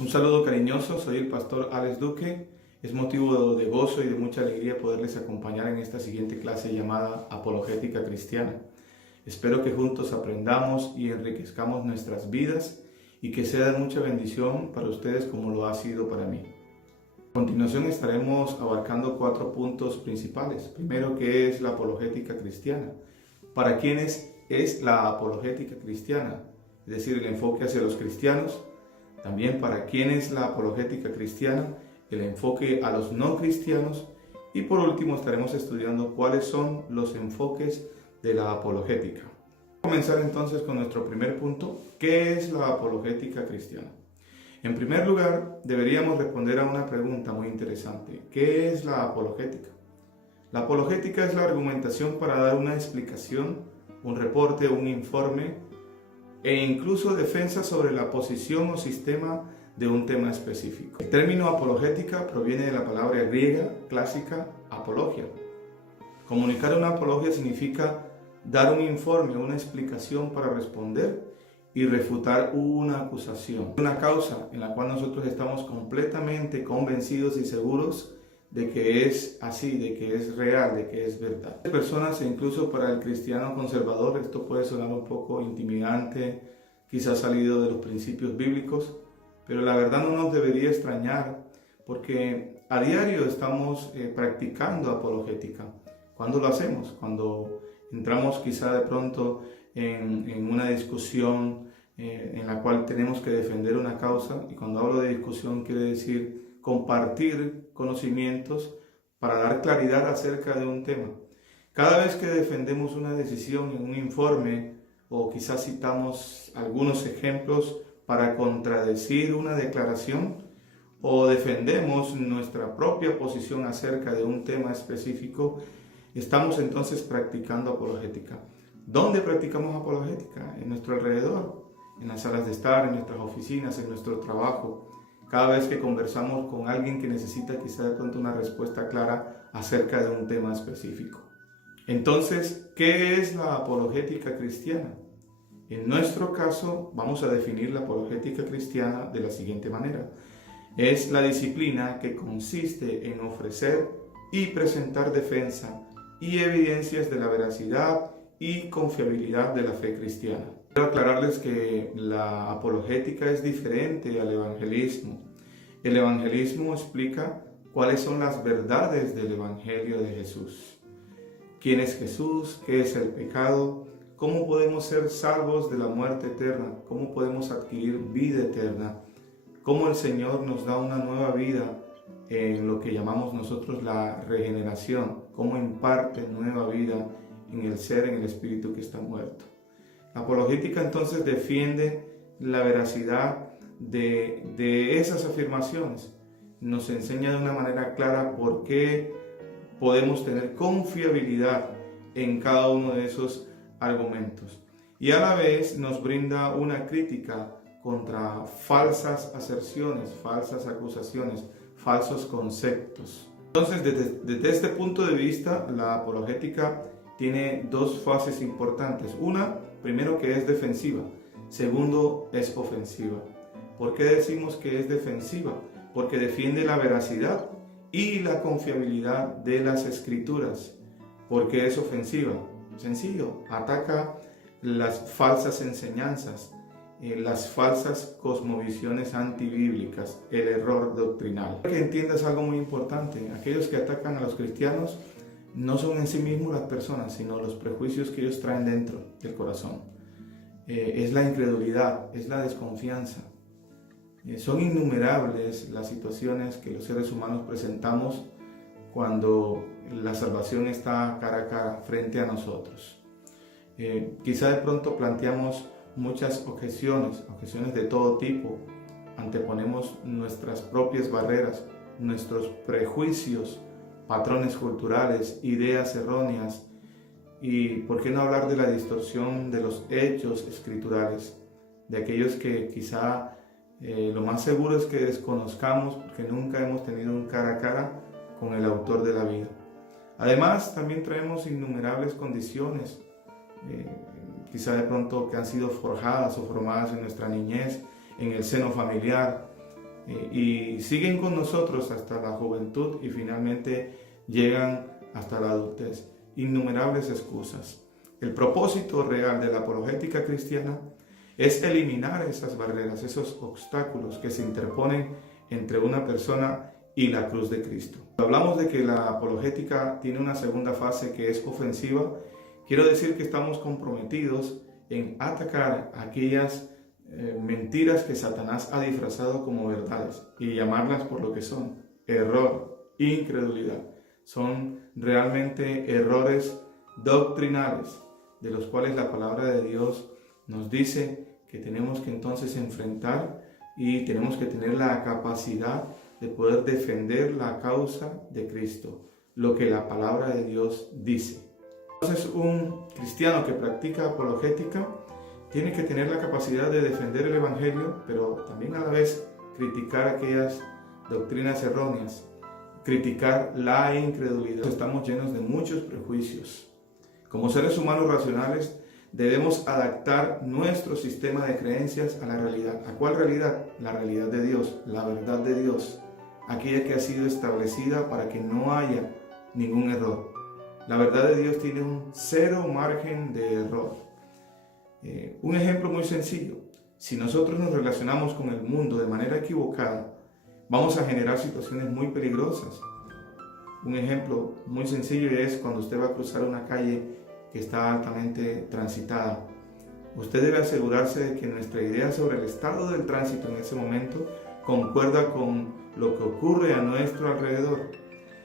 Un saludo cariñoso, soy el pastor Alex Duque. Es motivo de gozo y de mucha alegría poderles acompañar en esta siguiente clase llamada Apologética Cristiana. Espero que juntos aprendamos y enriquezcamos nuestras vidas y que sea de mucha bendición para ustedes como lo ha sido para mí. A continuación estaremos abarcando 4 puntos principales. Primero, ¿qué es la apologética cristiana? ¿Para quiénes es la apologética cristiana? Es decir, el enfoque hacia los cristianos. También para quién es la apologética cristiana, el enfoque a los no cristianos. Y por último estaremos estudiando cuáles son los enfoques de la apologética. Vamos a comenzar entonces con nuestro primer punto. ¿Qué es la apologética cristiana? En primer lugar, deberíamos responder a una pregunta muy interesante. ¿Qué es la apologética? La apologética es la argumentación para dar una explicación, un reporte, un informe e incluso defensa sobre la posición o sistema de un tema específico. El término apologética proviene de la palabra griega clásica apologia. Comunicar una apología significa dar un informe, una explicación para responder y refutar una acusación, una causa en la cual nosotros estamos completamente convencidos y seguros de que es así, de que es real, de que es verdad. Hay personas, e incluso para el cristiano conservador, esto puede sonar un poco intimidante, quizás salido de los principios bíblicos, pero la verdad no nos debería extrañar, porque a diario estamos practicando apologética. ¿Cuándo lo hacemos? Cuando entramos quizá de pronto en una discusión en la cual tenemos que defender una causa, y cuando hablo de discusión quiere decir compartir conocimientos para dar claridad acerca de un tema. Cada vez que defendemos una decisión en un informe o quizás citamos algunos ejemplos para contradecir una declaración o defendemos nuestra propia posición acerca de un tema específico, estamos entonces practicando apologética. ¿Dónde practicamos apologética? En nuestro alrededor, en las salas de estar, en nuestras oficinas, en nuestro trabajo. Cada vez que conversamos con alguien que necesita quizá de pronto una respuesta clara acerca de un tema específico. Entonces, ¿qué es la apologética cristiana? En nuestro caso, vamos a definir la apologética cristiana de la siguiente manera. Es la disciplina que consiste en ofrecer y presentar defensa y evidencias de la veracidad y confiabilidad de la fe cristiana. Quiero aclararles que la apologética es diferente al evangelismo. El evangelismo explica cuáles son las verdades del evangelio de Jesús. ¿Quién es Jesús? ¿Qué es el pecado? ¿Cómo podemos ser salvos de la muerte eterna? ¿Cómo podemos adquirir vida eterna? ¿Cómo el Señor nos da una nueva vida en lo que llamamos nosotros la regeneración? ¿Cómo imparte nueva vida en el ser, en el espíritu que está muerto? La apologética entonces defiende la veracidad de esas afirmaciones. Nos enseña de una manera clara por qué podemos tener confiabilidad en cada uno de esos argumentos. Y a la vez nos brinda una crítica contra falsas aserciones, falsas acusaciones, falsos conceptos. Entonces, desde este punto de vista, la apologética tiene 2 fases importantes. Una, primero, que es defensiva. Segundo, es ofensiva. ¿Por qué decimos que es defensiva? Porque defiende la veracidad y la confiabilidad de las escrituras. ¿Por qué es ofensiva? Sencillo, ataca las falsas enseñanzas, las falsas cosmovisiones antibíblicas, el error doctrinal. Que entiendas algo muy importante: aquellos que atacan a los cristianos no son en sí mismos las personas, sino los prejuicios que ellos traen dentro del corazón. Es la incredulidad, es la desconfianza. Son innumerables las situaciones que los seres humanos presentamos cuando la salvación está cara a cara frente a nosotros. Quizá de pronto planteamos muchas objeciones de todo tipo, anteponemos nuestras propias barreras, nuestros prejuicios, patrones culturales, ideas erróneas, y por qué no hablar de la distorsión de los hechos escriturales, de aquellos que quizá lo más seguro es que desconozcamos porque nunca hemos tenido un cara a cara con el autor de la vida. Además, también traemos innumerables condiciones, quizá de pronto que han sido forjadas o formadas en nuestra niñez, en el seno familiar, y siguen con nosotros hasta la juventud y finalmente llegan hasta la adultez. Innumerables excusas. El propósito real de la apologética cristiana es eliminar esas barreras, esos obstáculos que se interponen entre una persona y la cruz de Cristo. Cuando hablamos de que la apologética tiene una segunda fase que es ofensiva, quiero decir que estamos comprometidos en atacar aquellas mentiras que Satanás ha disfrazado como verdades y llamarlas por lo que son: error, incredulidad. Son realmente errores doctrinales, de los cuales la palabra de Dios nos dice que tenemos que entonces enfrentar y tenemos que tener la capacidad de poder defender la causa de Cristo, lo que la palabra de Dios dice. Entonces, un cristiano que practica apologética tiene que tener la capacidad de defender el Evangelio, pero también a la vez criticar aquellas doctrinas erróneas, criticar la incredulidad. Estamos llenos de muchos prejuicios. Como seres humanos racionales, debemos adaptar nuestro sistema de creencias a la realidad. ¿A cuál realidad? La realidad de Dios, la verdad de Dios, aquella que ha sido establecida para que no haya ningún error. La verdad de Dios tiene un cero margen de error. Un ejemplo muy sencillo: si nosotros nos relacionamos con el mundo de manera equivocada, vamos a generar situaciones muy peligrosas. Un ejemplo muy sencillo es cuando usted va a cruzar una calle que está altamente transitada. Usted debe asegurarse de que nuestra idea sobre el estado del tránsito en ese momento concuerda con lo que ocurre a nuestro alrededor.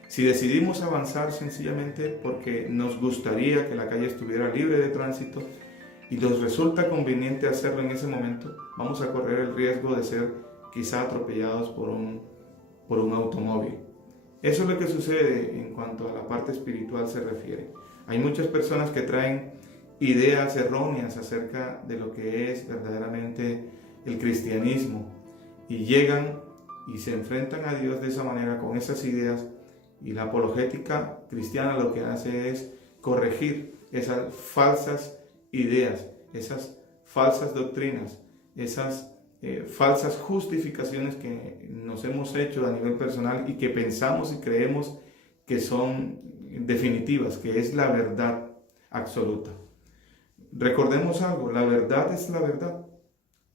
Si decidimos avanzar sencillamente porque nos gustaría que la calle estuviera libre de tránsito y nos resulta conveniente hacerlo en ese momento, vamos a correr el riesgo de ser quizá atropellados por un automóvil. Eso es lo que sucede en cuanto a la parte espiritual se refiere. Hay muchas personas que traen ideas erróneas acerca de lo que es verdaderamente el cristianismo y llegan y se enfrentan a Dios de esa manera, con esas ideas, y la apologética cristiana lo que hace es corregir esas falsas ideas, esas falsas doctrinas, esas falsas justificaciones que nos hemos hecho a nivel personal y que pensamos y creemos que son definitivas, que es la verdad absoluta. Recordemos algo: la verdad es la verdad.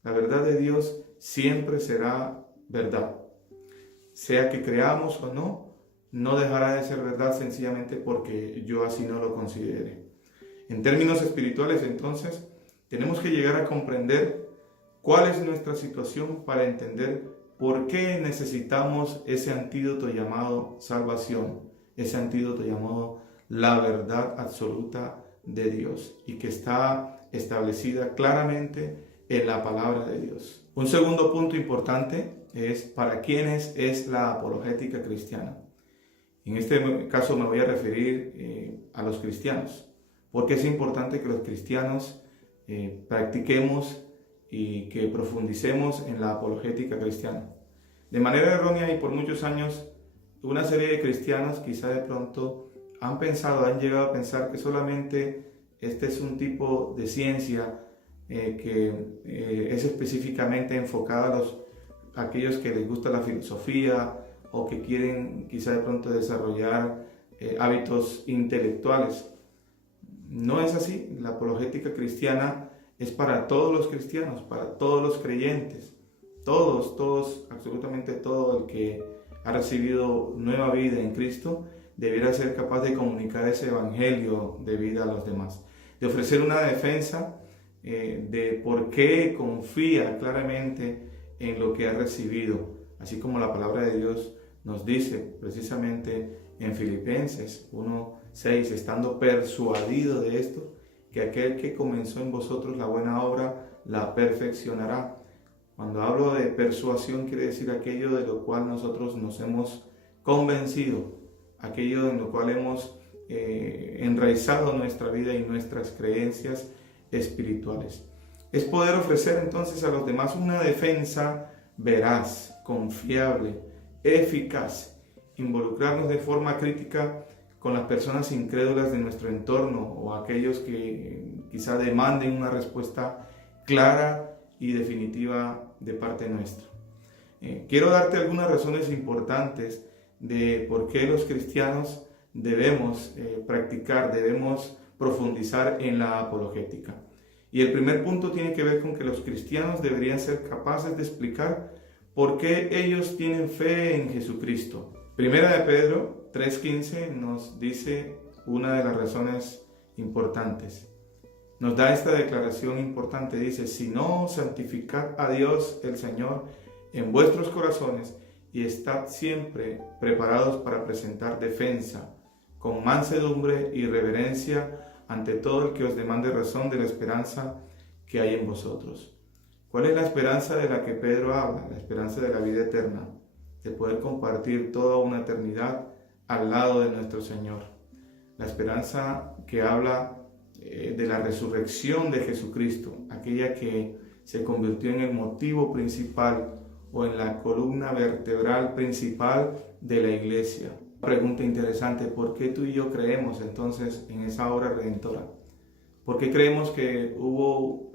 La verdad de Dios siempre será verdad. Sea que creamos o no, no dejará de ser verdad sencillamente porque yo así no lo considere. En términos espirituales, entonces, tenemos que llegar a comprender cuál es nuestra situación para entender por qué necesitamos ese antídoto llamado salvación, ese antídoto llamado la verdad absoluta de Dios y que está establecida claramente en la palabra de Dios. Un segundo punto importante es para quiénes es la apologética cristiana. En este caso me voy a referir a los cristianos, porque es importante que los cristianos practiquemos y que profundicemos en la apologética cristiana. De manera errónea y por muchos años, una serie de cristianos quizá de pronto han llegado a pensar que solamente este es un tipo de ciencia que es específicamente enfocada a aquellos que les gusta la filosofía o que quieren quizá de pronto desarrollar hábitos intelectuales. No es así. La apologética cristiana es para todos los cristianos, para todos los creyentes, todos, absolutamente todo el que ha recibido nueva vida en Cristo debiera ser capaz de comunicar ese evangelio de vida a los demás, de ofrecer una defensa de por qué confía claramente en lo que ha recibido, así como la palabra de Dios nos dice precisamente en Filipenses 1:6, estando persuadido de esto, que aquel que comenzó en vosotros la buena obra la perfeccionará. Cuando hablo de persuasión, quiere decir aquello de lo cual nosotros nos hemos convencido, aquello en lo cual hemos enraizado nuestra vida y nuestras creencias espirituales. Es poder ofrecer entonces a los demás una defensa veraz, confiable, eficaz, involucrarnos de forma crítica con las personas incrédulas de nuestro entorno o aquellos que quizá demanden una respuesta clara y definitiva de parte nuestra. Quiero darte algunas razones importantes de por qué los cristianos debemos practicar, debemos profundizar en la apologética. Y el primer punto tiene que ver con que los cristianos deberían ser capaces de explicar por qué ellos tienen fe en Jesucristo. Primera de Pedro 3:15 nos dice una de las razones importantes. Nos da esta declaración importante, dice: si no, santificad a Dios el Señor en vuestros corazones y estad siempre preparados para presentar defensa con mansedumbre y reverencia ante todo el que os demande razón de la esperanza que hay en vosotros. ¿Cuál es la esperanza de la que Pedro habla? La esperanza de la vida eterna, de poder compartir toda una eternidad al lado de nuestro Señor. La esperanza que habla de la resurrección de Jesucristo, aquella que se convirtió en el motivo principal o en la columna vertebral principal de la iglesia. Pregunta interesante: ¿por qué tú y yo creemos entonces en esa obra redentora? ¿Por qué creemos que hubo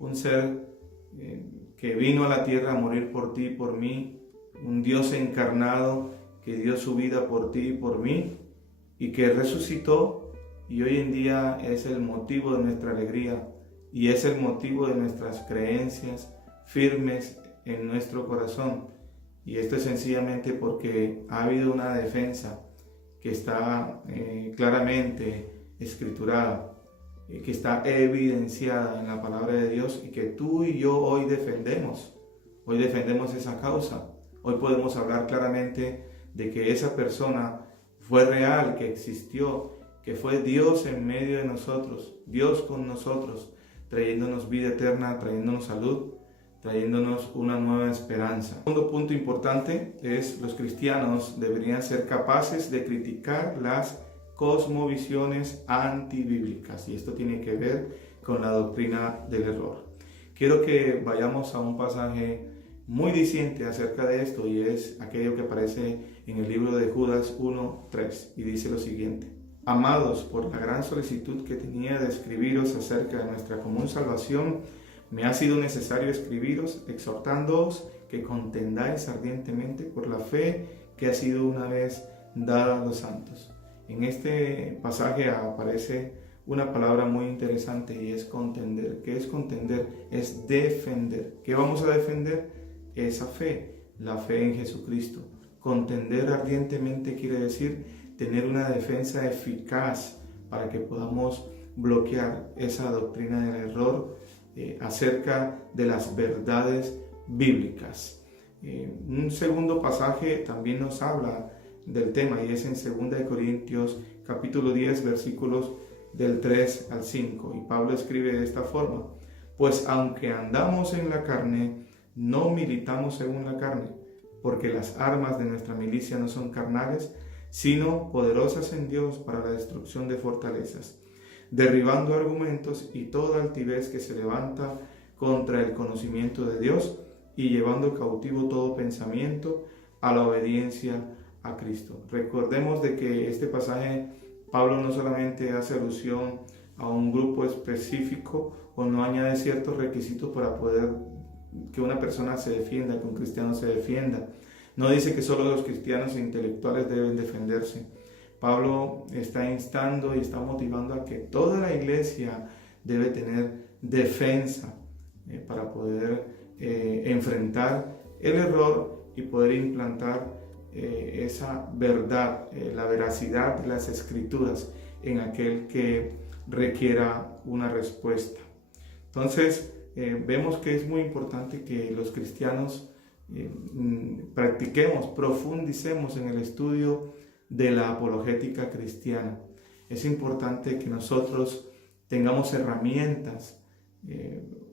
un ser que vino a la tierra a morir por ti y por mí, un Dios encarnado que dio su vida por ti y por mí, y que resucitó y hoy en día es el motivo de nuestra alegría y es el motivo de nuestras creencias firmes en nuestro corazón? Y esto es sencillamente porque ha habido una defensa que está claramente escriturada, que está evidenciada en la palabra de Dios y que tú y yo hoy defendemos. Hoy defendemos esa causa. Hoy podemos hablar claramente de que esa persona fue real, que existió, que fue Dios en medio de nosotros, Dios con nosotros, trayéndonos vida eterna, trayéndonos salud, trayéndonos una nueva esperanza. El segundo punto importante es: los cristianos deberían ser capaces de criticar las cosmovisiones antibíblicas, y esto tiene que ver con la doctrina del error. Quiero que vayamos a un pasaje muy diciente acerca de esto, y es aquello que aparece en el libro de Judas 1:3, y dice lo siguiente: amados, por la gran solicitud que tenía de escribiros acerca de nuestra común salvación, me ha sido necesario escribiros exhortándoos que contendáis ardientemente por la fe que ha sido una vez dada a los santos. En este pasaje aparece una palabra muy interesante, y es contender. ¿Qué es contender? Es defender. ¿Qué vamos a defender? Esa fe, la fe en Jesucristo. Contender ardientemente quiere decir tener una defensa eficaz para que podamos bloquear esa doctrina del error acerca de las verdades bíblicas. Un segundo pasaje también nos habla del tema, y es en 2 Corintios capítulo 10 versículos del 3 al 5, y Pablo escribe de esta forma: pues aunque andamos en la carne, no militamos según la carne, porque las armas de nuestra milicia no son carnales, sino poderosas en Dios para la destrucción de fortalezas, derribando argumentos y toda altivez que se levanta contra el conocimiento de Dios, y llevando cautivo todo pensamiento a la obediencia a Cristo. Recordemos de que este pasaje Pablo no solamente hace alusión a un grupo específico, o no añade ciertos requisitos para poder que una persona se defienda, que un cristiano se defienda. No dice que solo los cristianos e intelectuales deben defenderse. Pablo está instando y está motivando a que toda la iglesia debe tener defensa para poder enfrentar el error y poder implantar esa verdad, la veracidad de las Escrituras en aquel que requiera una respuesta. Entonces, vemos que es muy importante que los cristianos practiquemos, profundicemos en el estudio de la apologética cristiana. Es importante que nosotros tengamos herramientas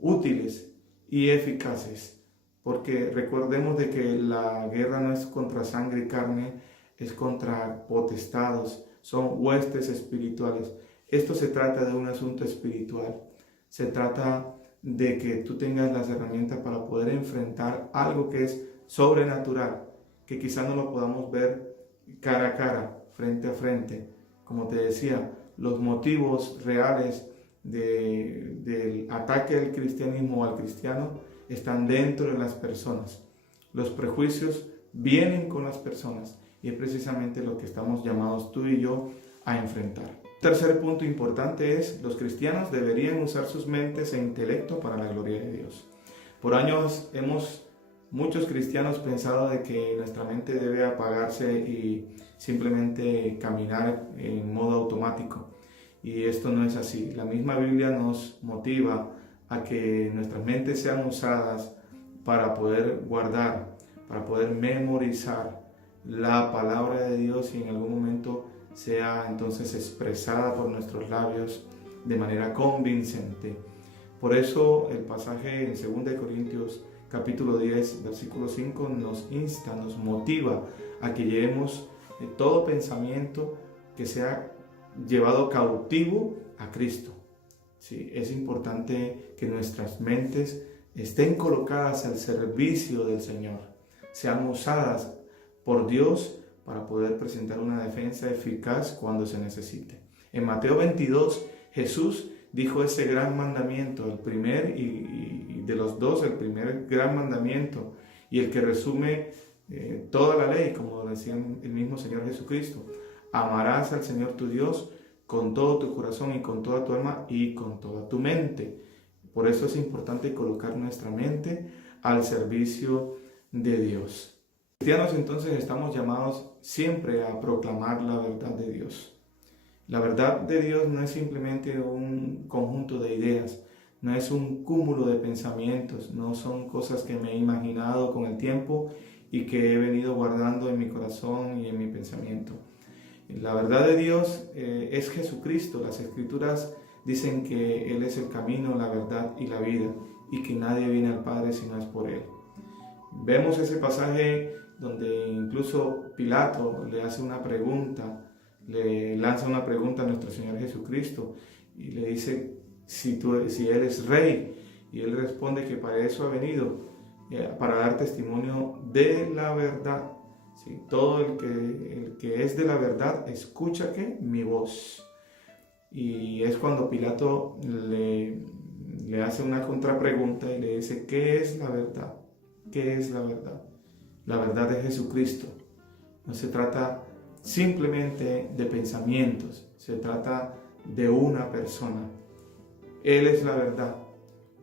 útiles y eficaces, porque recordemos de que la guerra no es contra sangre y carne, es contra potestados, son huestes espirituales. Esto se trata de un asunto espiritual, se trata de que tú tengas las herramientas para poder enfrentar algo que es sobrenatural, que quizás no lo podamos ver cara a cara, frente a frente. Como te decía, los motivos reales del ataque al cristianismo o al cristiano están dentro de las personas. Los prejuicios vienen con las personas y es precisamente lo que estamos llamados tú y yo a enfrentar. Tercer punto importante es: los cristianos deberían usar sus mentes e intelecto para la gloria de Dios. Por años muchos cristianos pensado de que nuestra mente debe apagarse y simplemente caminar en modo automático. Y esto no es así. La misma Biblia nos motiva a que nuestras mentes sean usadas para poder guardar, para poder memorizar la palabra de Dios y en algún momento sea entonces expresada por nuestros labios de manera convincente. Por eso el pasaje en 2 Corintios capítulo 10, versículo 5 nos insta, nos motiva a que llevemos todo pensamiento que sea llevado cautivo a Cristo. Sí, es importante que nuestras mentes estén colocadas al servicio del Señor, sean usadas por Dios para poder presentar una defensa eficaz cuando se necesite. En Mateo 22, Jesús dijo ese gran mandamiento, el primer y de los dos, el primer gran mandamiento y el que resume toda la ley, como decía el mismo Señor Jesucristo: amarás al Señor tu Dios con todo tu corazón y con toda tu alma y con toda tu mente. Por eso es importante colocar nuestra mente al servicio de Dios. Cristianos, entonces, estamos llamados siempre a proclamar la verdad de Dios. La verdad de Dios no es simplemente un conjunto de ideas, no es un cúmulo de pensamientos, no son cosas que me he imaginado con el tiempo y que he venido guardando en mi corazón y en mi pensamiento. La verdad de Dios es Jesucristo. Las Escrituras dicen que Él es el camino, la verdad y la vida, y que nadie viene al Padre si no es por Él. Vemos ese pasaje donde incluso Pilato le hace una pregunta, le lanza una pregunta a nuestro Señor Jesucristo y le dice si Él es rey, y Él responde que para eso ha venido, para dar testimonio de la verdad. Sí, todo el que es de la verdad escucha ¿qué? Mi voz. Y es cuando Pilato le hace una contrapregunta y le dice: ¿qué es la verdad? ¿Qué es la verdad? La verdad es Jesucristo. No se trata simplemente de pensamientos, se trata de una persona. Él es la verdad.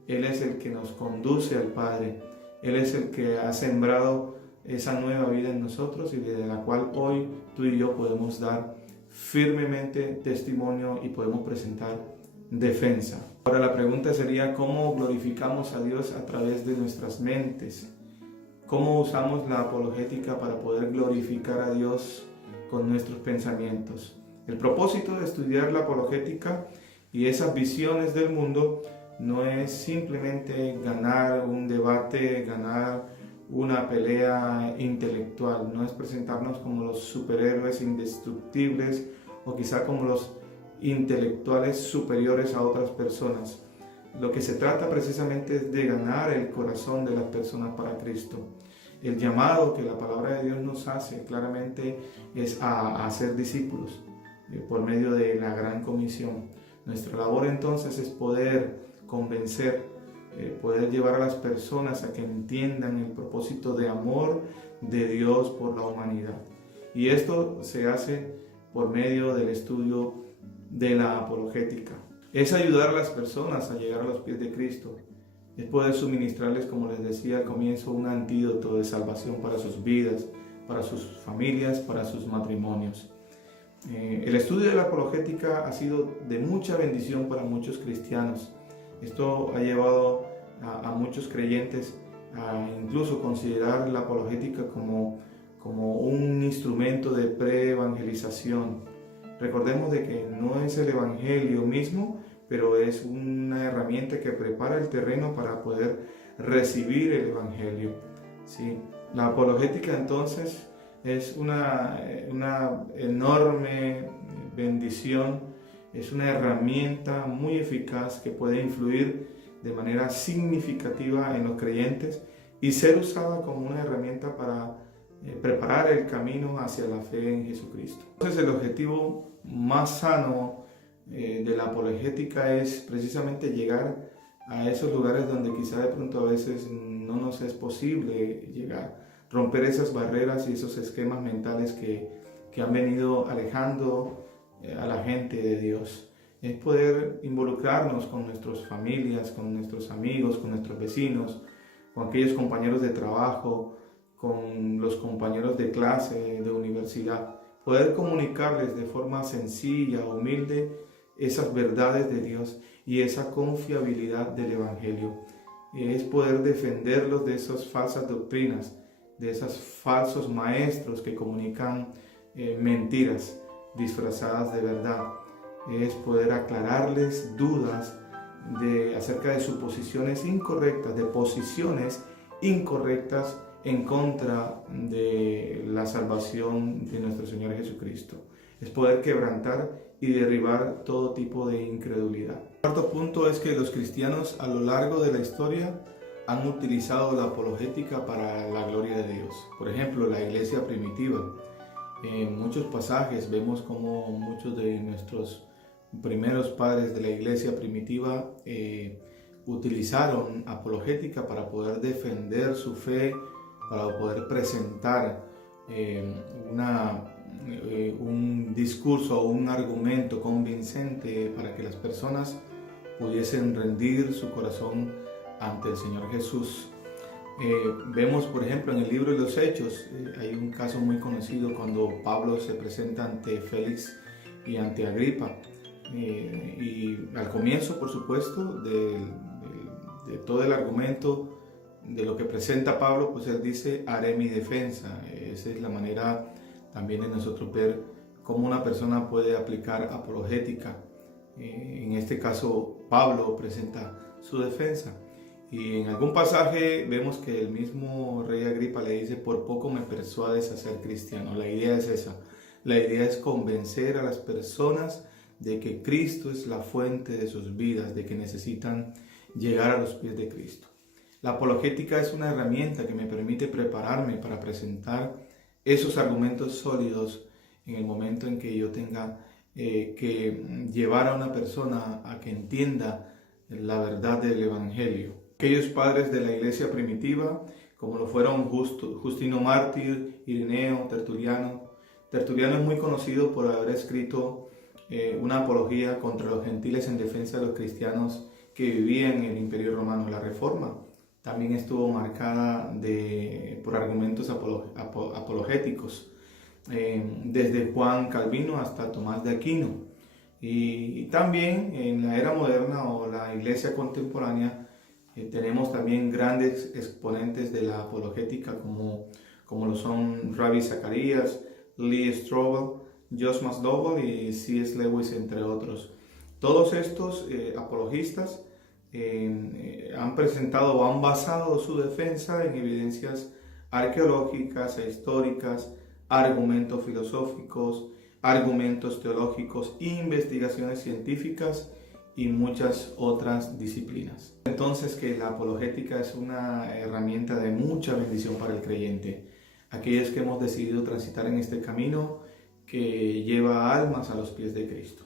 Él es el que nos conduce al Padre. Él es el que ha sembrado esa nueva vida en nosotros y de la cual hoy tú y yo podemos dar firmemente testimonio y podemos presentar defensa. Ahora la pregunta sería: ¿cómo glorificamos a Dios a través de nuestras mentes? ¿Cómo usamos la apologética para poder glorificar a Dios con nuestros pensamientos? El propósito de estudiar la apologética y esas visiones del mundo no es simplemente ganar un debate, ganar una pelea intelectual, no es presentarnos como los superhéroes indestructibles o quizá como los intelectuales superiores a otras personas. Lo que se trata precisamente es de ganar el corazón de las personas para Cristo. El llamado que la palabra de Dios nos hace claramente es a ser discípulos por medio de la gran comisión. Nuestra labor entonces es poder convencer, poder llevar a las personas a que entiendan el propósito de amor de Dios por la humanidad. Y esto se hace por medio del estudio de la apologética. Es ayudar a las personas a llegar a los pies de Cristo. Es poder suministrarles, como les decía al comienzo, un antídoto de salvación para sus vidas, para sus familias, para sus matrimonios. El estudio de la apologética ha sido de mucha bendición para muchos cristianos. Esto ha llevado a muchos creyentes a incluso considerar la apologética como un instrumento de pre-evangelización. Recordemos de que no es el evangelio mismo, pero es una herramienta que prepara el terreno para poder recibir el evangelio. ¿Sí? La apologética entonces es una enorme bendición, es una herramienta muy eficaz que puede influir de manera significativa en los creyentes y ser usada como una herramienta para preparar el camino hacia la fe en Jesucristo. Entonces el objetivo más sano de la apologética es precisamente llegar a esos lugares donde quizá de pronto a veces no nos es posible llegar. romper esas barreras y esos esquemas mentales que han venido alejando a la gente de Dios. Es poder involucrarnos con nuestras familias, con nuestros amigos, con nuestros vecinos, con aquellos compañeros de trabajo, con los compañeros de clase, de universidad. Poder comunicarles de forma sencilla, humilde, esas verdades de Dios y esa confiabilidad del Evangelio. Es poder defenderlos de esas falsas doctrinas, de esos falsos maestros que comunican mentiras disfrazadas de verdad. Es poder aclararles dudas acerca de suposiciones incorrectas, de posiciones incorrectas en contra de la salvación de nuestro Señor Jesucristo. Es poder quebrantar y derribar todo tipo de incredulidad. El cuarto punto es que los cristianos a lo largo de la historia han utilizado la apologética para la gloria de Dios. Por ejemplo, la iglesia primitiva. En muchos pasajes vemos como muchos de nuestros primeros padres de la iglesia primitiva utilizaron apologética para poder defender su fe, para poder presentar un discurso o un argumento convincente para que las personas pudiesen rendir su corazón ante el Señor Jesús. Vemos, por ejemplo, en el libro de los Hechos, hay un caso muy conocido cuando Pablo se presenta ante Félix y ante Agripa. Y al comienzo, por supuesto, de todo el argumento de lo que presenta Pablo, pues él dice: haré mi defensa. Esa es la manera también de nosotros ver cómo una persona puede aplicar apologética. En este caso, Pablo presenta su defensa. Y en algún pasaje vemos que el mismo rey Agripa le dice: por poco me persuades a ser cristiano. La idea es esa. La idea es convencer a las personas de que Cristo es la fuente de sus vidas, de que necesitan llegar a los pies de Cristo. La apologética es una herramienta que me permite prepararme para presentar esos argumentos sólidos en el momento en que yo tenga que llevar a una persona a que entienda la verdad del Evangelio. Aquellos padres de la iglesia primitiva, como lo fueron Justino Mártir, Ireneo, Tertuliano. Tertuliano es muy conocido por haber escrito una apología contra los gentiles en defensa de los cristianos que vivían en el Imperio Romano. La Reforma también estuvo marcada por argumentos apologéticos, desde Juan Calvino hasta Tomás de Aquino. Y también en la era moderna o la iglesia contemporánea tenemos también grandes exponentes de la apologética como lo son Ravi Zacharias, Lee Strobel, Josh McDowell y C.S. Lewis, entre otros. Todos estos apologistas han presentado o han basado su defensa en evidencias arqueológicas e históricas, argumentos filosóficos, argumentos teológicos, investigaciones científicas y muchas otras disciplinas. Entonces, que la apologética es una herramienta de mucha bendición para el creyente, aquellos que hemos decidido transitar en este camino que lleva almas a los pies de Cristo.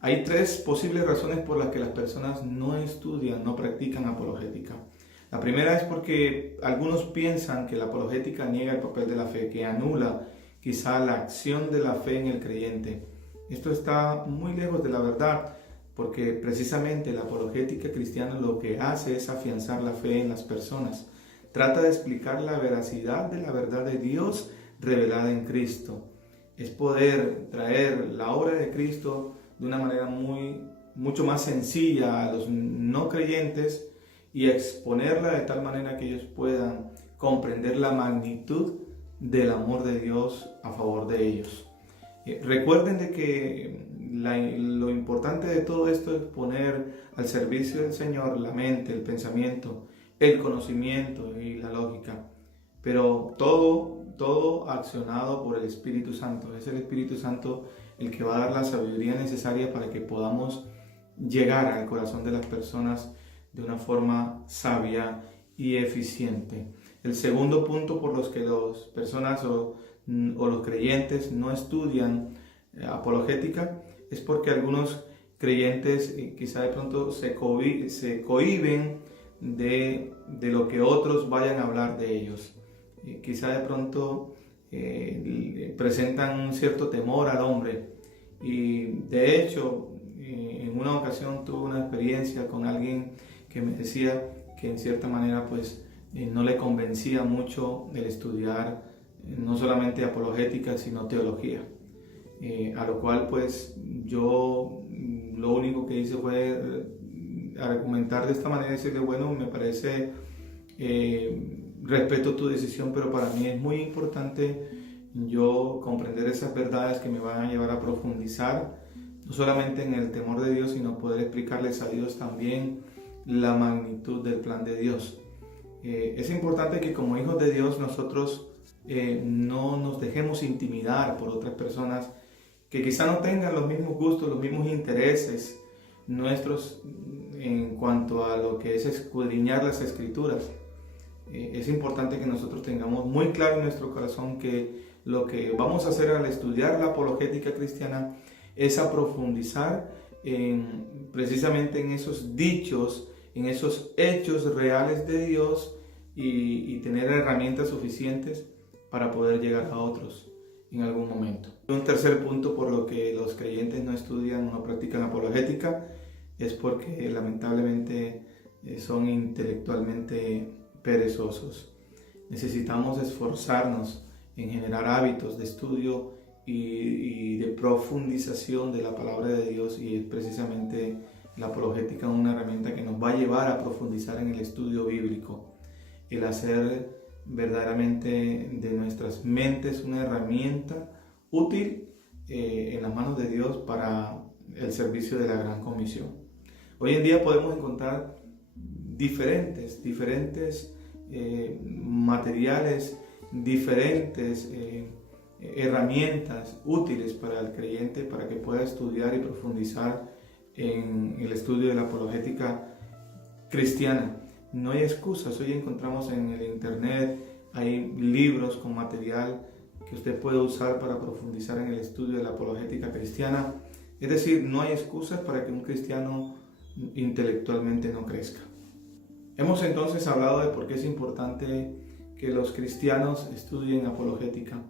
Hay tres posibles razones por las que las personas no estudian, no practican apologética. La primera es porque algunos piensan que la apologética niega el papel de la fe, que anula quizá la acción de la fe en el creyente. Esto está muy lejos de la verdad, porque precisamente la apologética cristiana lo que hace es afianzar la fe en las personas. Trata de explicar la veracidad de la verdad de Dios revelada en Cristo. Es poder traer la obra de Cristo de una manera mucho más sencilla a los no creyentes y exponerla de tal manera que ellos puedan comprender la magnitud del amor de Dios a favor de ellos. Recuerden de que lo importante de todo esto es poner al servicio del Señor la mente, el pensamiento, el conocimiento y la lógica, pero todo accionado por el Espíritu Santo. Es el Espíritu Santo el que va a dar la sabiduría necesaria para que podamos llegar al corazón de las personas de una forma sabia y eficiente. El segundo punto por los que las personas o los creyentes no estudian apologética es porque algunos creyentes quizá de pronto se cohíben de lo que otros vayan a hablar de ellos. quizá de pronto presentan un cierto temor al hombre. Y de hecho, en una ocasión tuve una experiencia con alguien que me decía que en cierta manera pues no le convencía mucho el estudiar no solamente apologética sino teología, a lo cual pues yo lo único que hice fue argumentar de esta manera y decirle, bueno, me parece, respeto tu decisión, pero para mí es muy importante yo comprender esas verdades que me van a llevar a profundizar no solamente en el temor de Dios, sino poder explicarles a Dios también la magnitud del plan de Dios. Es importante que como hijos de Dios nosotros no nos dejemos intimidar por otras personas que quizá no tengan los mismos gustos, los mismos intereses nuestros en cuanto a lo que es escudriñar las Escrituras. Es importante que nosotros tengamos muy claro en nuestro corazón que lo que vamos a hacer al estudiar la apologética cristiana es a profundizar precisamente en esos dichos, en esos hechos reales de Dios y tener herramientas suficientes para poder llegar a otros en algún momento. Un tercer punto por lo que los creyentes no estudian o no practican apologética es porque lamentablemente son intelectualmente perezosos. Necesitamos esforzarnos en generar hábitos de estudio y de profundización de la palabra de Dios, y es precisamente la apologética una herramienta que nos va a llevar a profundizar en el estudio bíblico, el hacer verdaderamente de nuestras mentes una herramienta útil en las manos de Dios para el servicio de la Gran Comisión. Hoy en día podemos encontrar diferentes materiales, diferentes herramientas útiles para el creyente para que pueda estudiar y profundizar en el estudio de la apologética cristiana. No hay excusas. Hoy encontramos en el internet, hay libros con material que usted puede usar para profundizar en el estudio de la apologética cristiana. Es decir, no hay excusas para que un cristiano intelectualmente no crezca. Hemos entonces hablado de por qué es importante que los cristianos estudien apologética.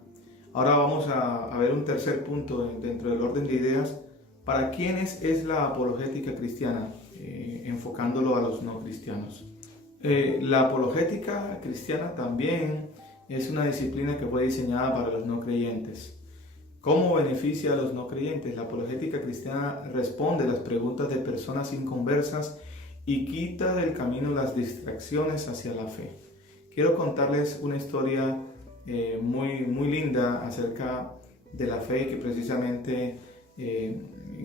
Ahora vamos a ver un tercer punto dentro del orden de ideas. ¿Para quiénes es la apologética cristiana? Enfocándolo a los no cristianos. La apologética cristiana también es una disciplina que fue diseñada para los no creyentes. ¿Cómo beneficia a los no creyentes? La apologética cristiana responde a las preguntas de personas inconversas y quita del camino las distracciones hacia la fe. Quiero contarles una historia muy linda acerca de la fe que precisamente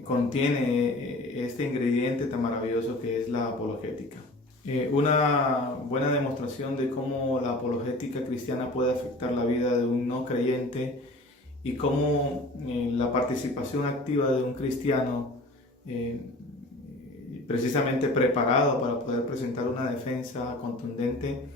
contiene este ingrediente tan maravilloso que es la apologética. Una buena demostración de cómo la apologética cristiana puede afectar la vida de un no creyente y cómo la participación activa de un cristiano precisamente preparado para poder presentar una defensa contundente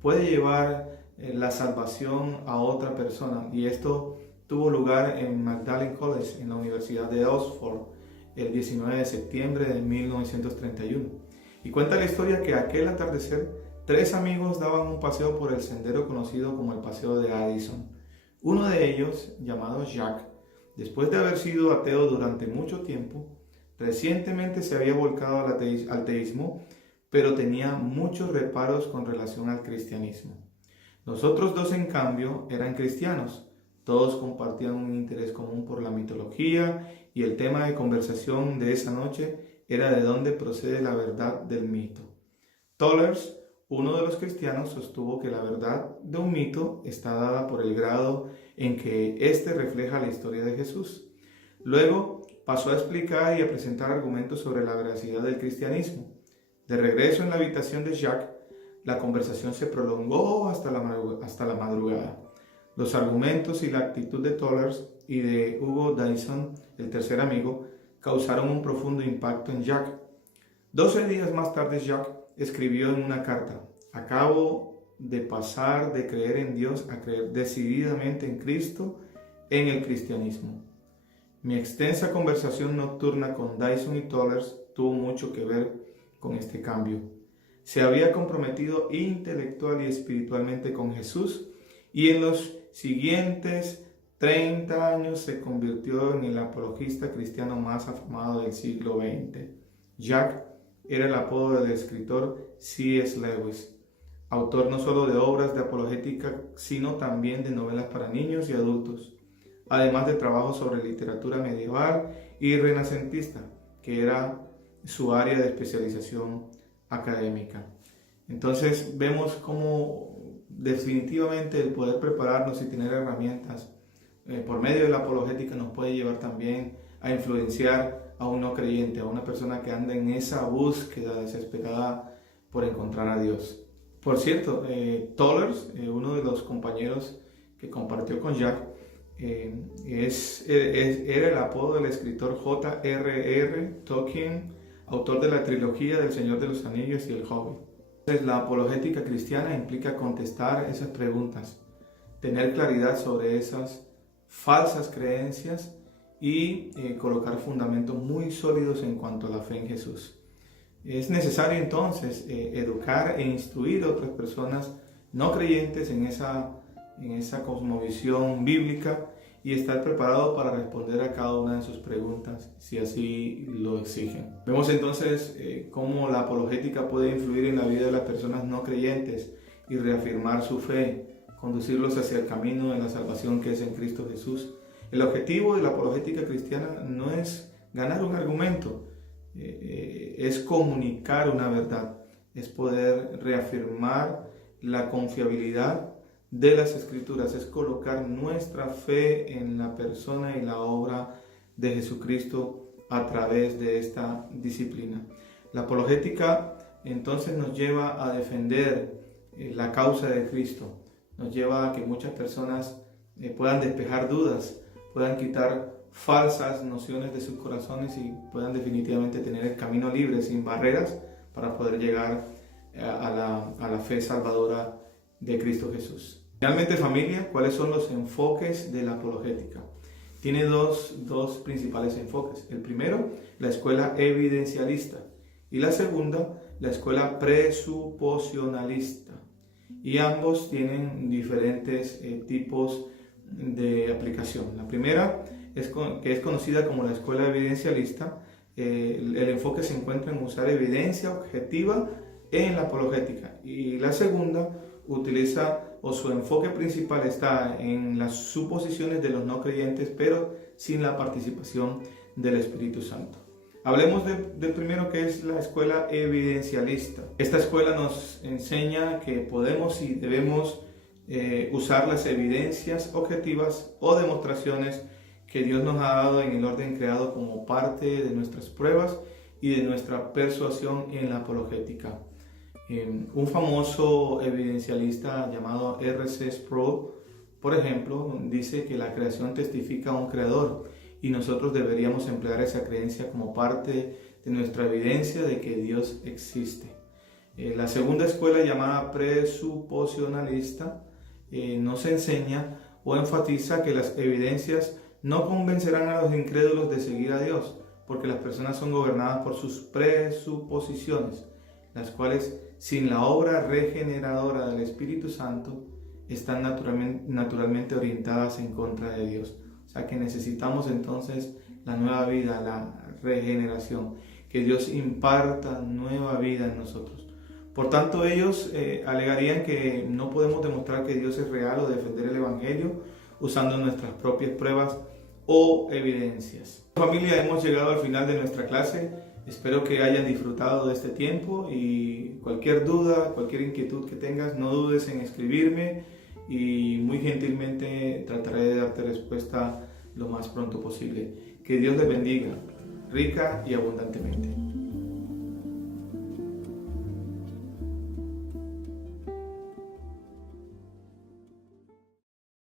puede llevar la salvación a otra persona. Y esto tuvo lugar en Magdalen College, en la Universidad de Oxford, el 19 de septiembre de 1931. Y cuenta la historia que aquel atardecer 3 amigos daban un paseo por el sendero conocido como el Paseo de Addison. Uno de ellos, llamado Jack, después de haber sido ateo durante mucho tiempo, recientemente se había volcado al teísmo, pero tenía muchos reparos con relación al cristianismo. Los otros 2, en cambio, eran cristianos. Todos compartían un interés común por la mitología y el tema de conversación de esa noche era de dónde procede la verdad del mito. Tollers, uno de los cristianos, sostuvo que la verdad de un mito está dada por el grado en que éste refleja la historia de Jesús. Luego pasó a explicar y a presentar argumentos sobre la veracidad del cristianismo. De regreso en la habitación de Jacques, la conversación se prolongó hasta la madrugada. Los argumentos y la actitud de Tollers y de Hugo Dyson, el tercer amigo, causaron un profundo impacto en Jacques. 12 días más tarde, Jacques escribió en una carta: acabo de pasar de creer en Dios a creer decididamente en Cristo, en el cristianismo. Mi extensa conversación nocturna con Dyson y Tollers tuvo mucho que ver con este cambio. Se había comprometido intelectual y espiritualmente con Jesús y en los siguientes 30 años se convirtió en el apologista cristiano más afamado del siglo XX. Jack era el apodo del escritor C.S. Lewis, autor no solo de obras de apologética, sino también de novelas para niños y adultos, además de trabajos sobre literatura medieval y renacentista, que era su área de especialización académica. Entonces vemos cómo definitivamente el poder prepararnos y tener herramientas por medio de la apologética nos puede llevar también a influenciar a un no creyente, a una persona que anda en esa búsqueda desesperada por encontrar a Dios. Por cierto, Tollers, uno de los compañeros que compartió con Jack, era el apodo del escritor J.R.R. Tolkien, autor de la trilogía del Señor de los Anillos y El Hobbit. Entonces, la apologética cristiana implica contestar esas preguntas, tener claridad sobre esas falsas creencias y colocar fundamentos muy sólidos en cuanto a la fe en Jesús. Es necesario entonces educar e instruir a otras personas no creyentes en esa cosmovisión bíblica y estar preparado para responder a cada una de sus preguntas, si así lo exigen. Vemos entonces cómo la apologética puede influir en la vida de las personas no creyentes y reafirmar su fe, conducirlos hacia el camino de la salvación que es en Cristo Jesús. El objetivo de la apologética cristiana no es ganar un argumento, es comunicar una verdad, es poder reafirmar la confiabilidad de las Escrituras, es colocar nuestra fe en la persona y la obra de Jesucristo a través de esta disciplina. La apologética entonces nos lleva a defender la causa de Cristo, nos lleva a que muchas personas puedan despejar dudas, puedan quitar falsas nociones de sus corazones y puedan definitivamente tener el camino libre, sin barreras, para poder llegar a la fe salvadora de Cristo Jesús. Finalmente, familia, ¿cuáles son los enfoques de la apologética? Tiene dos principales enfoques. El primero, la escuela evidencialista, y la segunda, la escuela presuposicionalista. Y ambos tienen diferentes tipos de aplicación. La primera, que es conocida como la escuela evidencialista, el enfoque se encuentra en usar evidencia objetiva en la apologética. Y la segunda utiliza, o su enfoque principal está en las suposiciones de los no creyentes, pero sin la participación del Espíritu Santo. Hablemos del primero, que es la escuela evidencialista. Esta escuela nos enseña que podemos y debemos usar las evidencias objetivas o demostraciones que Dios nos ha dado en el orden creado como parte de nuestras pruebas y de nuestra persuasión en la apologética. Un famoso evidencialista llamado R.C. Sproul, por ejemplo, dice que la creación testifica a un creador y nosotros deberíamos emplear esa creencia como parte de nuestra evidencia de que Dios existe. La segunda escuela, llamada presuposicionalista, nos enseña o enfatiza que las evidencias no convencerán a los incrédulos de seguir a Dios, porque las personas son gobernadas por sus presuposiciones, las cuales, sin la obra regeneradora del Espíritu Santo, están naturalmente orientadas en contra de Dios. O sea que necesitamos entonces la nueva vida, la regeneración, que Dios imparta nueva vida en nosotros. Por tanto, ellos alegarían que no podemos demostrar que Dios es real o defender el Evangelio usando nuestras propias pruebas o evidencias. Familia, hemos llegado al final de nuestra clase. Espero que hayan disfrutado de este tiempo y cualquier duda, cualquier inquietud que tengas, no dudes en escribirme y muy gentilmente trataré de darte respuesta lo más pronto posible. Que Dios les bendiga, rica y abundantemente.